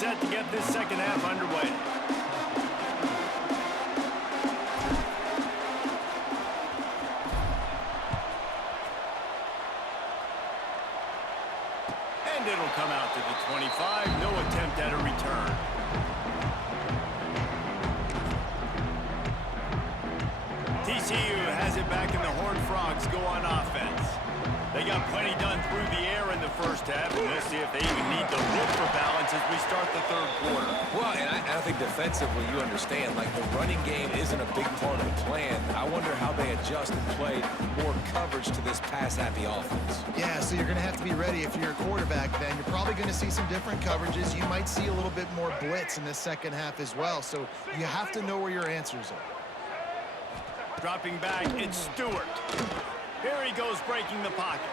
set to get this second half underway. And it'll come out to the 25. No attempt at a return. TCU has it back and the Horned Frogs go on offense. They got plenty done through the air in the first half, and we'll see if they even need to look for balance as we start the third quarter. Well, and I think defensively, you understand, like the running game isn't a big part of the plan. I wonder how they adjust and play more coverage to this pass-happy offense. Yeah, so you're going to have to be ready if you're a quarterback then. You're probably going to see some different coverages. You might see a little bit more blitz in the second half as well, so you have to know where your answers are. Dropping back, it's Stewart. Here he goes breaking the pocket.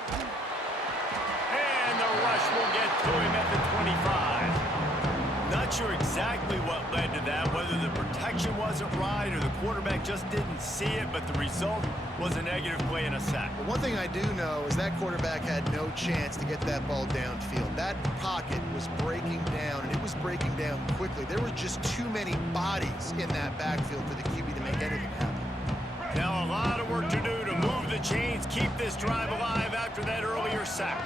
And the rush will get to him at the 25. Not sure exactly what led to that, whether the protection wasn't right or the quarterback just didn't see it, but the result was a negative play and a sack. But one thing I do know is that quarterback had no chance to get that ball downfield. That pocket was breaking down, and it was breaking down quickly. There were just too many bodies in that backfield for the QB to make anything happen. Now a lot of work to do to move the chains, keep this drive alive after that earlier sack.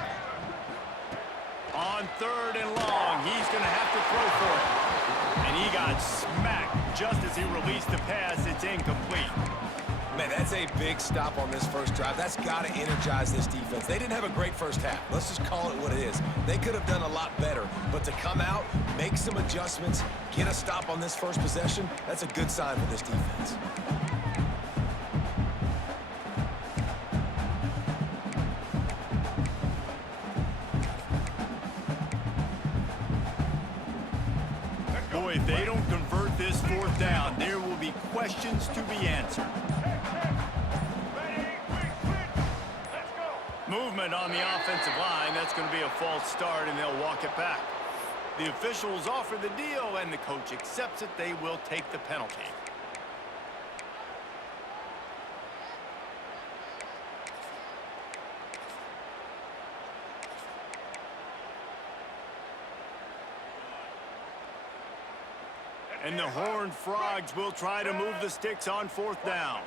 On third and long, he's going to have to throw for it. And he got smacked just as he released the pass. It's incomplete. Man, that's a big stop on this first drive. That's got to energize this defense. They didn't have a great first half. Let's just call it what it is. They could have done a lot better. But to come out, make some adjustments, get a stop on this first possession, that's a good sign for this defense. If they don't convert this fourth down, there will be questions to be answered. Movement on the offensive line. That's going to be a false start, and they'll walk it back. The officials offer the deal, and the coach accepts it. They will take the penalty. And the Horned Frogs will try to move the sticks on fourth down.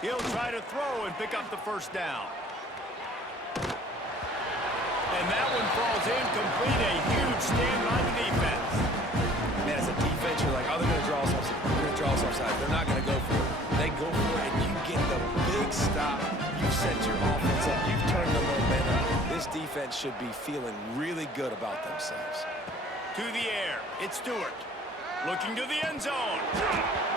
He'll try to throw and pick up the first down. And that one falls incomplete. A huge stand by the defense. Man, as a defense, you're like, oh, they're going to draw us offside. They're going to draw us offside. They're not going to go for it. They go for it, and you get the big stop. You've set your offense up. You've turned the momentum. This defense should be feeling really good about themselves. To the air, it's Stewart. Looking to the end zone.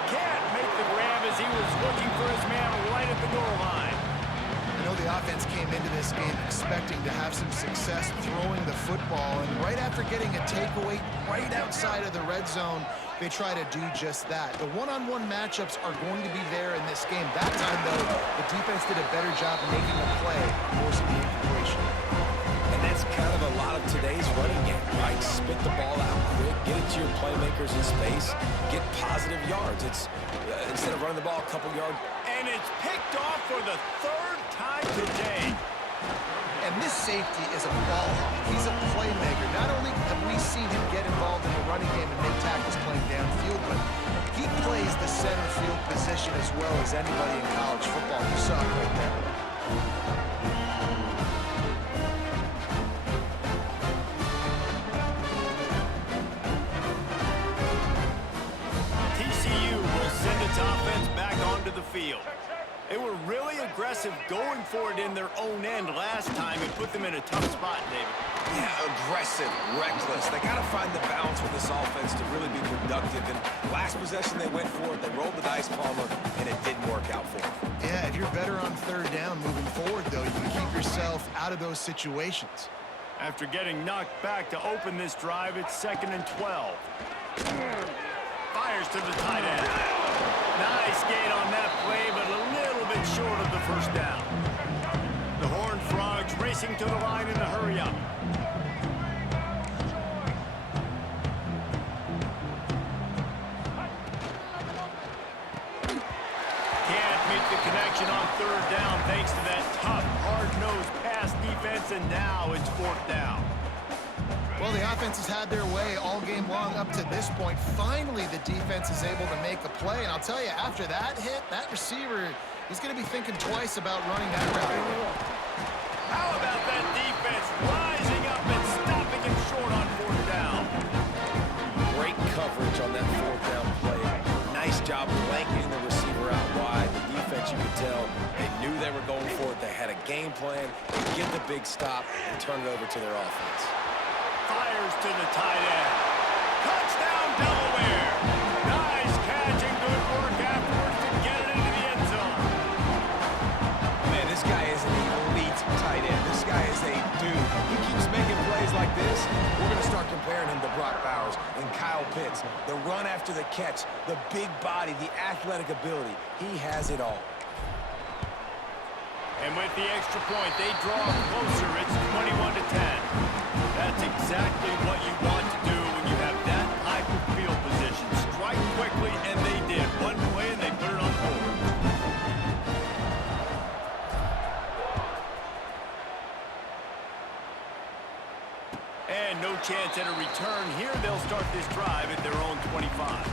Can't make the grab as he was looking for his man right at the goal line. I know the offense came into this game expecting to have some success throwing the football, and right after getting a takeaway right outside of the red zone, they try to do just that. The one-on-one matchups are going to be there in this game. That time, though, the defense did a better job making a play, forcing the incompletion. And that's kind of a lot of today's running game, right? Spit the ball out quick, get it to your playmakers in space, get positive yards. It's instead of running the ball a couple yards. And it's picked off for the third time today. And this safety is a ball hawk. He's a playmaker. Not only have we seen him get involved in the running game and make tackles playing downfield, but he plays the center field position as well as anybody in college football. You saw it right there. TCU will send its offense back onto the field. They were really aggressive going for it in their own end last time and put them in a tough spot, David. Yeah, aggressive, reckless. They got to find the balance with this offense to really be productive. And last possession they went for it. They rolled the dice, Palmer, and it didn't work out for them. Yeah, if you're better on third down moving forward, though, you can keep yourself out of those situations. After getting knocked back to open this drive, it's 2nd and 12. Fires to the tight end. Nice gain on that play, but a little bit short of the first down. The Horned Frogs racing to the line in a hurry-up. Can't make the connection on third down thanks to that tough, hard-nosed pass defense Well, the offense has had their way all game long up to this point. Finally, the defense is able to make a play. And I'll tell you, after that hit, that receiver, he's going to be thinking twice about running that route. How about that defense rising up and stopping him short on fourth down? Great coverage on that fourth down play. Nice job blanketing the receiver out wide. The defense, you could tell, they knew they were going for it. They had a game plan to get the big stop and turn it over to their offense. Fires to the tight end. Touchdown, Delaware. Nice catch and good work afterwards to get it into the end zone. Man, this guy is an elite tight end. This guy is a dude. He keeps making plays like this. We're going to start comparing him to Brock Bowers and Kyle Pitts. The run after the catch, the big body, the athletic ability. He has it all. And with the extra point, they draw closer. It's 21-10. That's exactly what you want to do when you have that type of field position. Strike quickly, and they did. One play, and they put it on the board. And no chance at a return here. They'll start this drive at their own 25.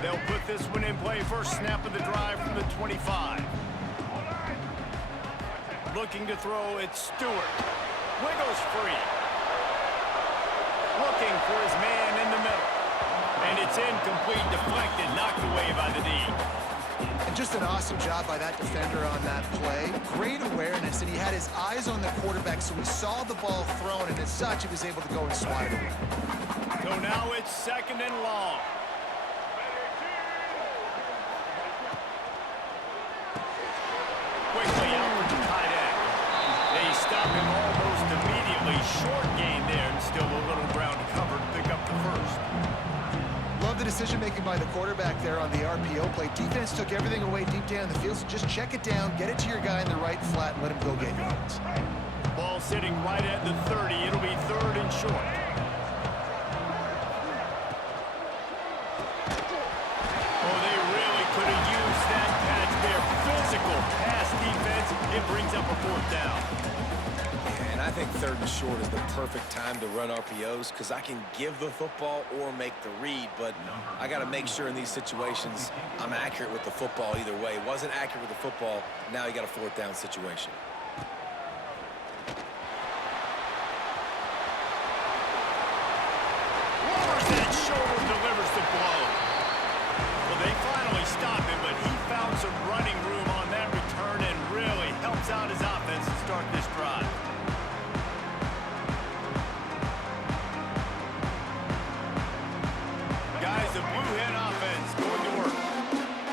They'll put this one in play. First snap of the drive from the 25. Looking to throw, it's Stewart. Wiggles free. Looking for his man in the middle. And it's incomplete, deflected, knocked away by the D. And just an awesome job by that defender on that play. Great awareness, and he had his eyes on the quarterback, so he saw the ball thrown, and as such, he was able to go and swat it away. So now it's second and long. Quickly out with the tight end. They stop him almost immediately. Short gain there, and still a little ground to cover to pick up the first. Love the decision-making by the quarterback there on the RPO play. Defense took everything away deep down the field, so just check it down, get it to your guy in the right flat, and let him go get yards. Ball sitting right at the 30. It'll be third and short. Oh, they really could have used that catch there. Physical pass defense. It brings up a fourth down. And I think third and short is the perfect time to run RPOs because I can give the football or make the read, but I got to make sure in these situations I'm accurate with the football either way. Wasn't accurate with the football, now you got a fourth down situation. Lowers that shoulder, delivers the blow. Well, they finally stop him, but he found some running room on that return and really helps out his offense to start this drive. Guys, the Blue Hen offense going to work.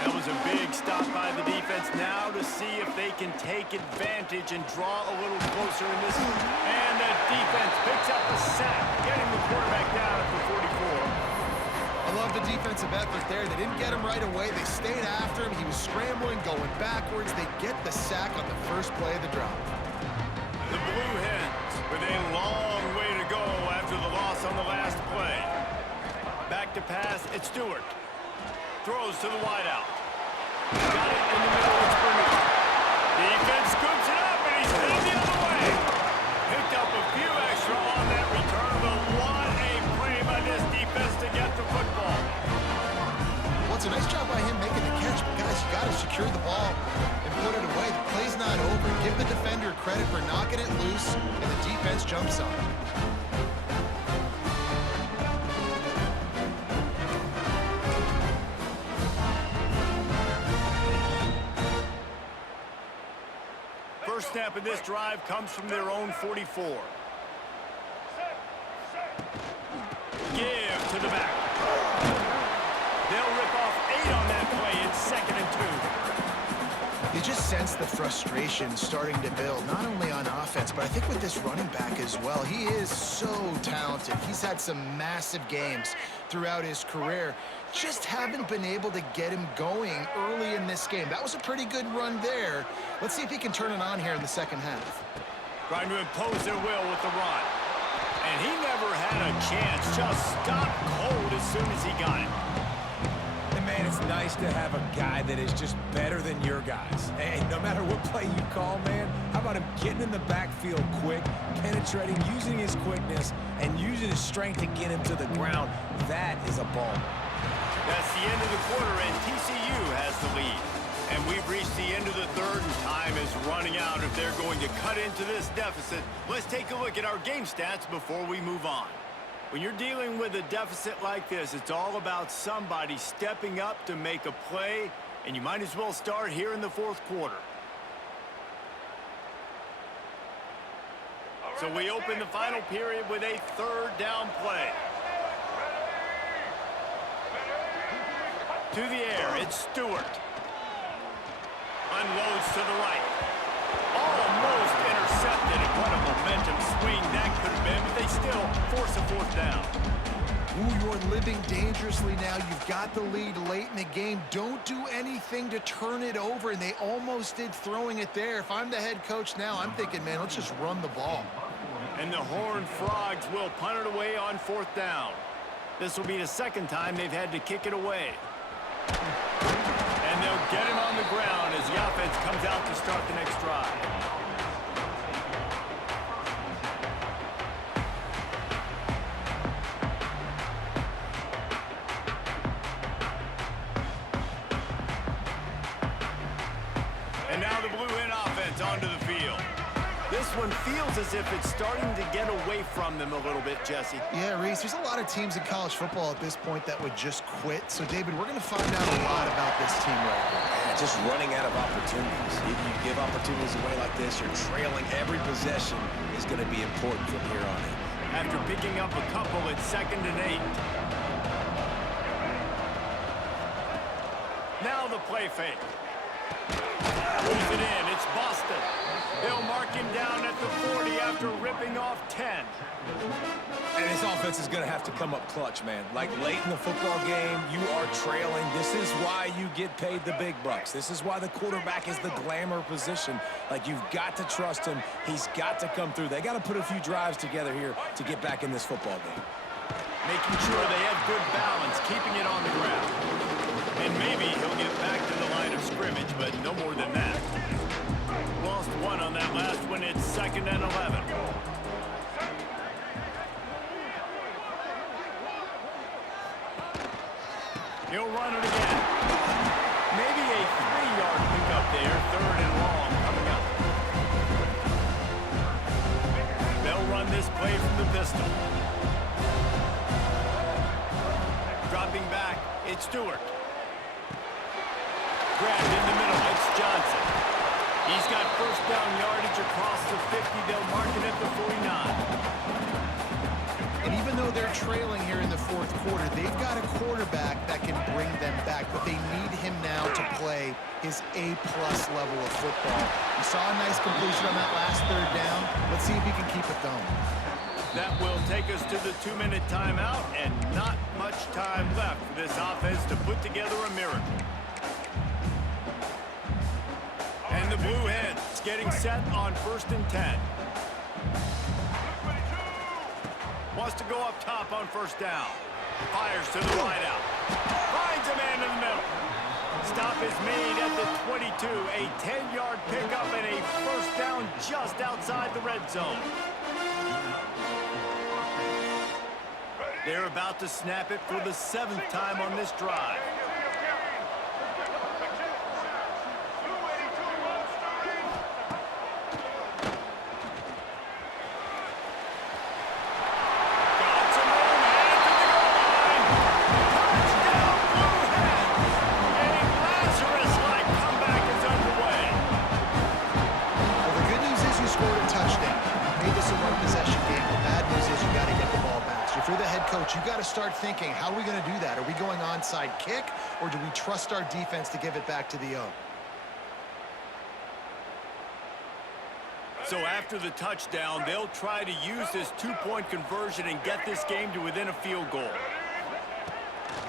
That was a big stop by the defense. Now to see if they can take advantage and draw a little closer in this. And the defense picks up a sack, getting the quarterback down at the 44. I love the defensive effort there. They didn't get him right away. They stayed after him. He was scrambling, going backwards. They get the sack on the first play of the drive. The Blue Hens with a long way to go after the loss on the last play. Back to pass, it's Stewart. Throws to the wideout. Got it in the middle, it's Bernard. Defense scoops it up, and he's headed the other way. Picked up a few extra on that return, but what a play by this defense to get the football. Well, it's a nice job by him making the catch, but guys, you got to secure the ball and put it away. The play's not over. Give the defender credit for knocking it loose, and the defense jumps on it. First snap of this drive comes from their own 44. Give to the back. They'll rip off 8 on that play. It's second and 2. You just sense the frustration starting to build, not only on offense, but I think with this running back as well. He is so talented. He's had some massive games throughout his career. Just haven't been able to get him going early in this game. That was a pretty good run there. Let's see if he can turn it on here in the second half. Trying to impose their will with the run. And he never had a chance. Just stopped cold as soon as he got it. And man, it's It's nice to have a guy that is just better than your guys. Hey, no matter what play you call, man, how about him getting in the backfield quick, penetrating, using his quickness, and using his strength to get him to the ground? That is a ball. That's the end of the quarter, and TCU has the lead. And we've reached the end of the third, and time is running out if they're going to cut into this deficit. Let's take a look at our game stats before we move on. When you're dealing with a deficit like this, it's all about somebody stepping up to make a play, and you might as well start here in the fourth quarter. So we open the final period with a third down play. To the air, it's Stewart. Unloads to the right. Almost intercepted, and what a momentum swing that could have been, but they still force a fourth down. Ooh, you're living dangerously now. You've got the lead late in the game. Don't do anything to turn it over, and they almost did throwing it there. If I'm the head coach now, I'm thinking, man, let's just run the ball. And the Horned Frogs will punt it away on fourth down. This will be the second time they've had to kick it away. And they'll get him on the ground as the offense comes out to start the next drive. And now the Blue Hen offense onto the field. This one feels as if it's starting to get away from them a little bit, Jesse. Yeah, Reese, there's a lot of teams in college football at this point that would just quit. So, David, we're going to find out a lot about this team right now. Yeah, just running out of opportunities. If you give opportunities away like this, you're trailing. Every possession is going to be important from here on in. After picking up a couple, it's 2nd and 8. Now the play fake. Moves it in. It's Boston. They'll mark him down at the 40 after ripping off 10. And this offense is going to have to come up clutch, man. Like late in the football game, you are trailing. This is why you get paid the big bucks. This is why the quarterback is the glamour position. Like, you've got to trust him. He's got to come through. They got to put a few drives together here to get back in this football game. Making sure they have good balance, keeping it on the ground. And maybe he'll get back to the line of scrimmage, but no more than that. Lost one on that last one. It's 2nd and 11. He'll run it again. Maybe a 3-yard pickup there. 3rd and long coming up. They'll run this play from the pistol. Dropping back, it's Stewart. Grabbed in the middle, it's Johnson. He's got first down yardage across the 50. They'll mark it at the 49. And even though they're trailing here in the fourth quarter, they've got a quarterback that can bring them back, but they need him now to play his A-plus level of football. You saw a nice completion on that last 3rd down. Let's see if he can keep it going. That will take us to the 2-minute timeout, and not much time left for this offense to put together a miracle. And the Blue Hens getting set on 1st and 10. Wants to go up top on 1st down. Fires to the wide out. Finds a man in the middle. Stop is made at the 22. A 10-yard pickup and a 1st down just outside the red zone. They're about to snap it for the 7th time on this drive. You got to start thinking, how are we going to do that? Are we going onside kick, or do we trust our defense to give it back to the O? So after the touchdown, they'll try to use this 2-point conversion and get this game to within a field goal.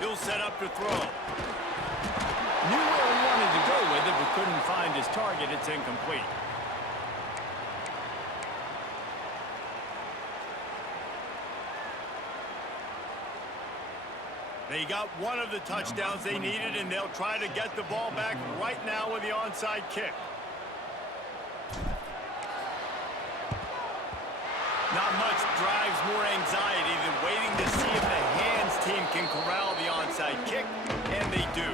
He'll set up to throw. Knew where he wanted to go with it, but couldn't find his target. It's incomplete. They got one of the touchdowns they needed, and they'll try to get the ball back right now with the onside kick. Not much drives more anxiety than waiting to see if the hands team can corral the onside kick, and they do.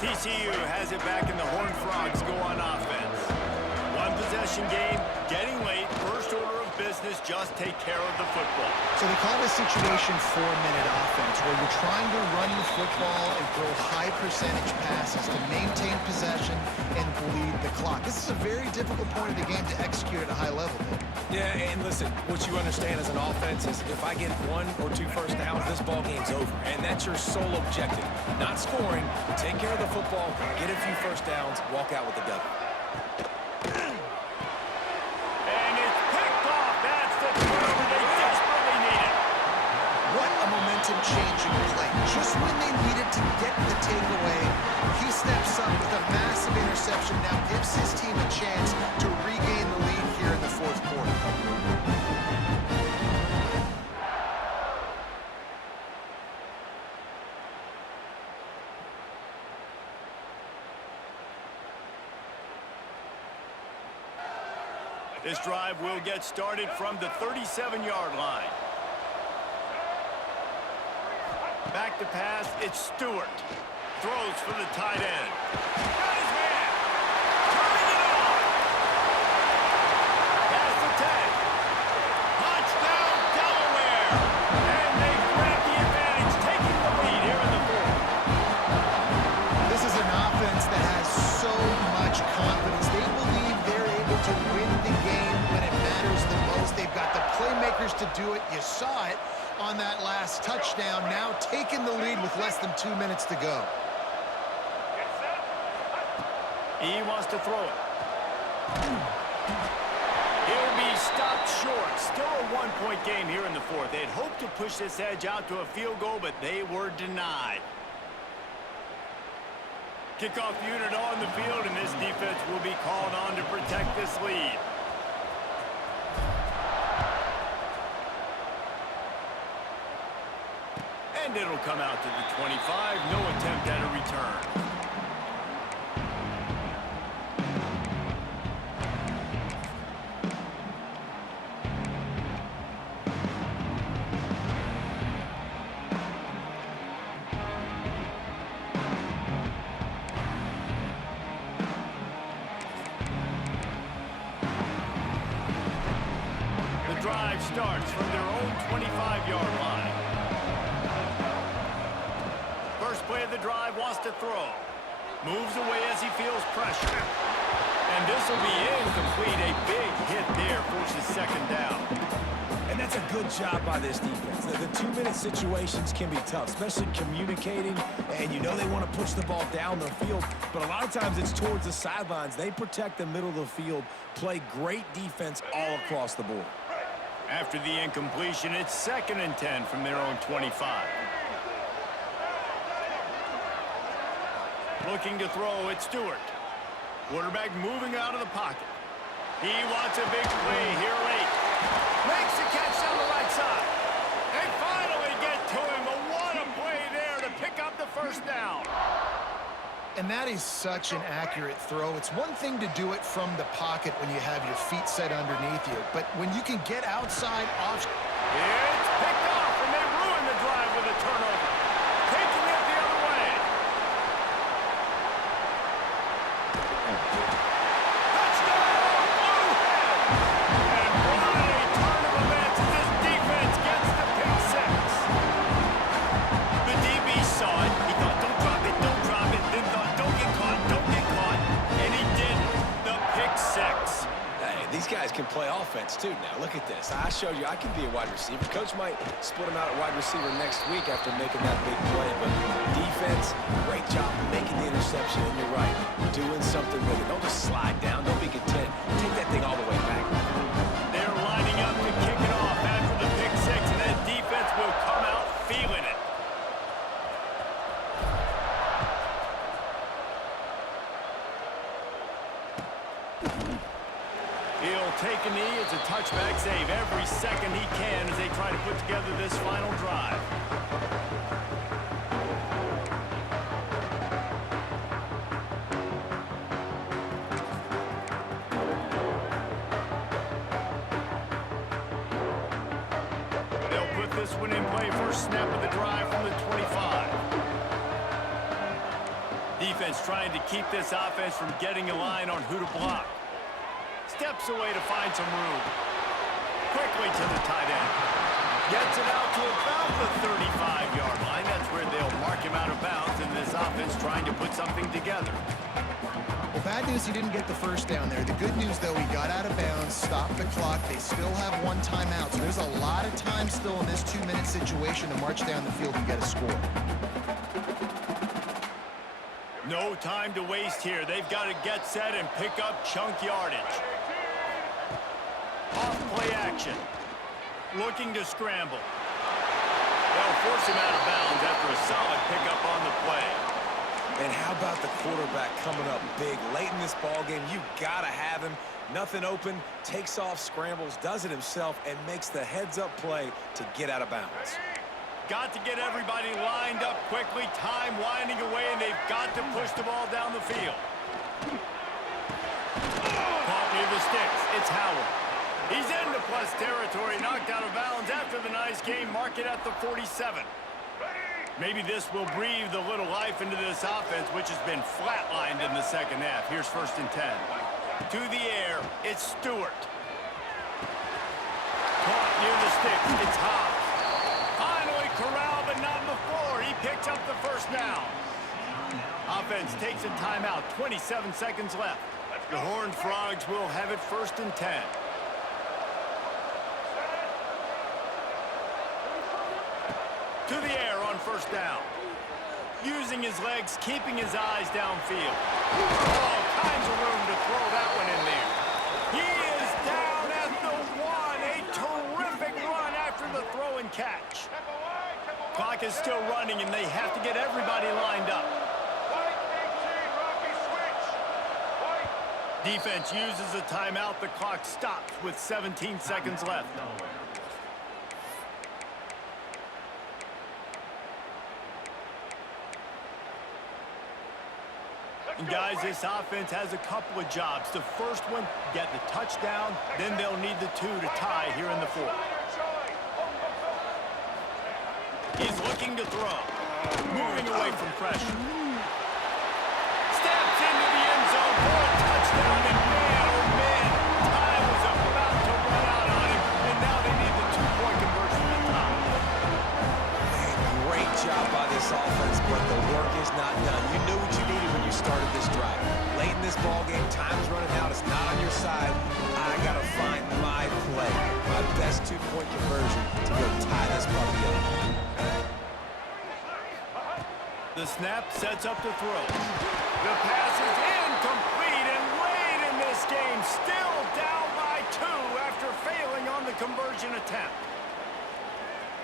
TCU has it back in the Horned Frogs go on offense. One possession game, getting late, first order of business, just take care of the football. So they call this situation 4-minute offense, where you're trying to run the football and throw high percentage passes to maintain possession and bleed the clock. This is a very difficult point of the game to execute at a high level. Yeah, and listen, what you understand as an offense is if I get 1 or 2 first downs, this ball game's over. And that's your sole objective. Not scoring, take care of the football, get a few first downs, walk out with the W. And it's picked off. That's the turnover they desperately needed. What a momentum-changing play. Just when they needed to get the takeaway, he steps up with a massive interception, now gives his team a chance to regain the lead here in the fourth quarter. This drive will get started from the 37-yard line. Back to pass, it's Stewart. Throws for the tight end. Got his man. Turning it on. Pass the 10. Touchdown, Delaware. And they grab the advantage, taking the lead here in the fourth. This is an offense that has so much confidence. They believe they're able to win the game when it matters the most. They've got the playmakers to do it. You saw it on that last touchdown, now taking the lead with less than 2 minutes to go. He wants to throw it. He'll be stopped short. Still a one-point game here in the fourth. They'd hoped to push this edge out to a field goal, but they were denied. Kickoff unit on the field, and this defense will be called on to protect this lead. And it'll come out to the 25. No attempt at a return. The drive starts from their own 25-yard line. First play of the drive, wants to throw. Moves away as he feels pressure. And this will be incomplete. A big hit there, forces second down. And that's a good job by this defense. The 2-minute situations can be tough, especially communicating, and you know they want to push the ball down the field, but a lot of times it's towards the sidelines. They protect the middle of the field, play great defense all across the board. After the incompletion, it's 2nd and 10 from their own 25. Looking to throw, it's Stewart. Quarterback moving out of the pocket. He wants a big play here late. Makes the catch on the right side. They finally get to him, but what a play there to pick up the first down. And that is such an accurate throw. It's one thing to do it from the pocket when you have your feet set underneath you, but when you can get outside off... It's picked off, and they ruin the drive with a turnover. Taking it the other way. Touchdown, Bluehead! And what a turn of events as this defense gets the pick six. The DB saw it. He thought, don't drop it, don't drop it. Then thought, don't get caught. And he didn't. The pick six. Hey, these guys can play offense, too, now. Look at this. I showed you I can be a wide receiver. Coach might split him out at wide receiver next week after making that big play, but defense, great job making the interception, and you're right, doing something with it. Don't just slide down. Don't be content. Take that thing all the way back. They're lining up to kick it off after the pick six, and that defense will come out feeling it. He'll take a knee touchback, save every second he can as they try to put together this final drive. They'll put this one in play first snap of the drive from the 25. Defense trying to keep this offense from getting a line on who to block. Steps away to find some room. Quickly to the tight end. Gets it out to about the 35-yard line. That's where they'll mark him out of bounds, and this offense trying to put something together. Well, bad news he didn't get the first down there. The good news, though, he got out of bounds, stopped the clock. They still have one timeout, so there's a lot of time still in this 2-minute situation to march down the field and get a score. No time to waste here. They've got to get set and pick up chunk yardage. Off play action. Looking to scramble. They'll force him out of bounds after a solid pickup on the play. And how about the quarterback coming up big late in this ball game? You gotta have him. Nothing open, takes off, scrambles, does it himself, and makes the heads-up play to get out of bounds. Got to get everybody lined up quickly. Time winding away, and they've got to push the ball down the field. Caught near the sticks. It's Howard. He's into plus territory, knocked out of bounds after the nice game. Mark it at the 47. Maybe this will breathe a little life into this offense, which has been flatlined in the second half. Here's 1st and 10. To the air, it's Stewart. Caught near the sticks. It's Hobbs. Finally corralled, but not before. He picks up the first down. Offense takes a timeout. 27 seconds left. The Horned Frogs will have it 1st and 10. To the air on 1st down. Using his legs, keeping his eyes downfield. All kinds of room to throw that one in there. He is down at the 1. A terrific run after the throw and catch. Clock is still running, and they have to get everybody lined up. Defense uses a timeout. The clock stops with 17 seconds left. And guys, this offense has a couple of jobs. The first one, get the touchdown. Then they'll need the 2 to tie here in the 4th. He's looking to throw. Moving away from pressure. Steps into the end zone for a touchdown. And man, oh man, time was about to run out on him. And now they need the 2-point conversion to tie. Man, great job by this offense, but the work is not done. You knew what you needed when you started this drive. Late in this ball game, time's running out. It's not on your side. I got to find my play, my best 2-point conversion to go tie this puppy up. The snap sets up the throw. The pass is incomplete, and late in this game, still down by 2 after failing on the conversion attempt.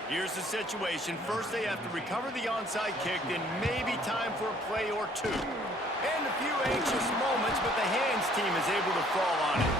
Here's the situation. First, they have to recover the onside kick, then maybe time for a play or 2. And a few anxious moments, but the hands team is able to fall on it.